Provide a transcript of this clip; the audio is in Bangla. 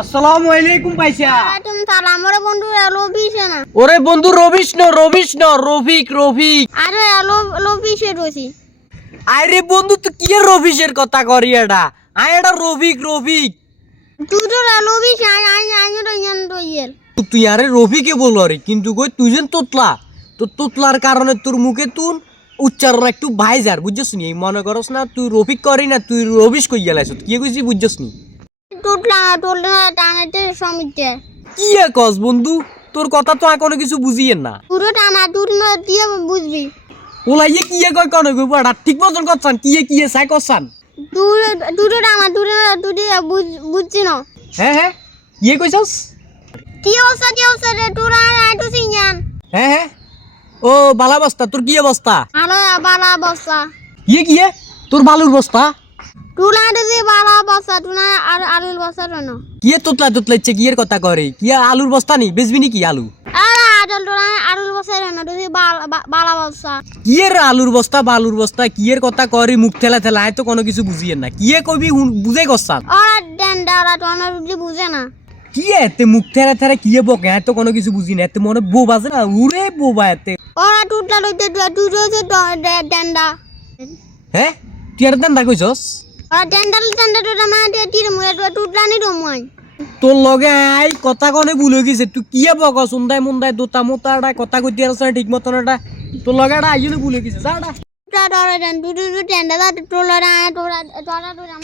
আসসালামু আলাইকুম পাইসা। তুমি সালাম। ওরে বন্ধু লোভিছে না। ওরে বন্ধু রবিশ ন রবিশ ন রফিক রফিক। আরে লোভিছে রয়েছি। আরে বন্ধু তুই কি রবিশের কথা করি এটা? আয় এটা রফিক রফিক। তুই তো লোভিছে আই আই আই তো ইয়ান তো ইয়েল তুই আরে রফিকে বল রে কিন্তু কই তুই যেন তোতলা। তো তোতলার কারণে তোর মুখে তুন উচ্চারণ একটু ভাইজার বুঝছস নি মনে করস না তুই রফিক করি না তুই রবিশ কই গেলাইছ? কি কইছি বুঝছস নি টুটলা টুটলা টানাতে সমিতে কি কস বন্ধু? তোর কথা তো কোনো কিছু বুঝিয়েন না। পুরো টানা টুটলা দিয়ে বুঝবি। ওলাইয়ে কি কয় কোন পড়া ঠিক মতন করছান কি কি সাই করছান? দূর টানা দূরে দুটি বুঝছি না। হ্যাঁ হ্যাঁ ইয়ে কইছস? কি অবস্থা কি অবস্থা রে? তো সিয়ান হ্যাঁ হ্যাঁ। ও বালা বস্তা তোর কি অবস্থা? আলো বালা বস্তা ইয়ে কি? তোর বালুর বস্তা? দিদি বালা বস্তা আর আলুর বস্তা রন। কি তোতলা তোতলা ইচ্ছে কি এর কথা করে? কি আলুর বস্তা নি? বেচবি নি কি আলু? তোলা আলুর বস্তা। বালুর বস্তা কি এর কথা করে মুখ ঠেলা ঠেলা তো কোনো কিছু বুঝিয়েন না। কি কবি তো অন্য বুঝে না। কি এতে মুখ ঠেলা ঠেলা কি এ বকে তো কোনো কিছু বুঝি না। এতে মনে বোবা আছে না? উড়ে বোবা এতে। ওরা টুটলা লইতে দুটো হচ্ছে ডেন্ডা হ্যাঁ? তুই আর কইছস? মানে তীর নি তোর লগে আই কথা কনে ভুল হয়ে গেছে তুই কি বক সুন্দাই মুন্দাই দোতা মোতা এটা কথা কইতে আর ঠিক মতন এটা তোর লগে এটা আইজনে ভুল হয়ে গেছে যা এটা টুটলা ডরে ডেন দুটো তোরা তোরা তোরা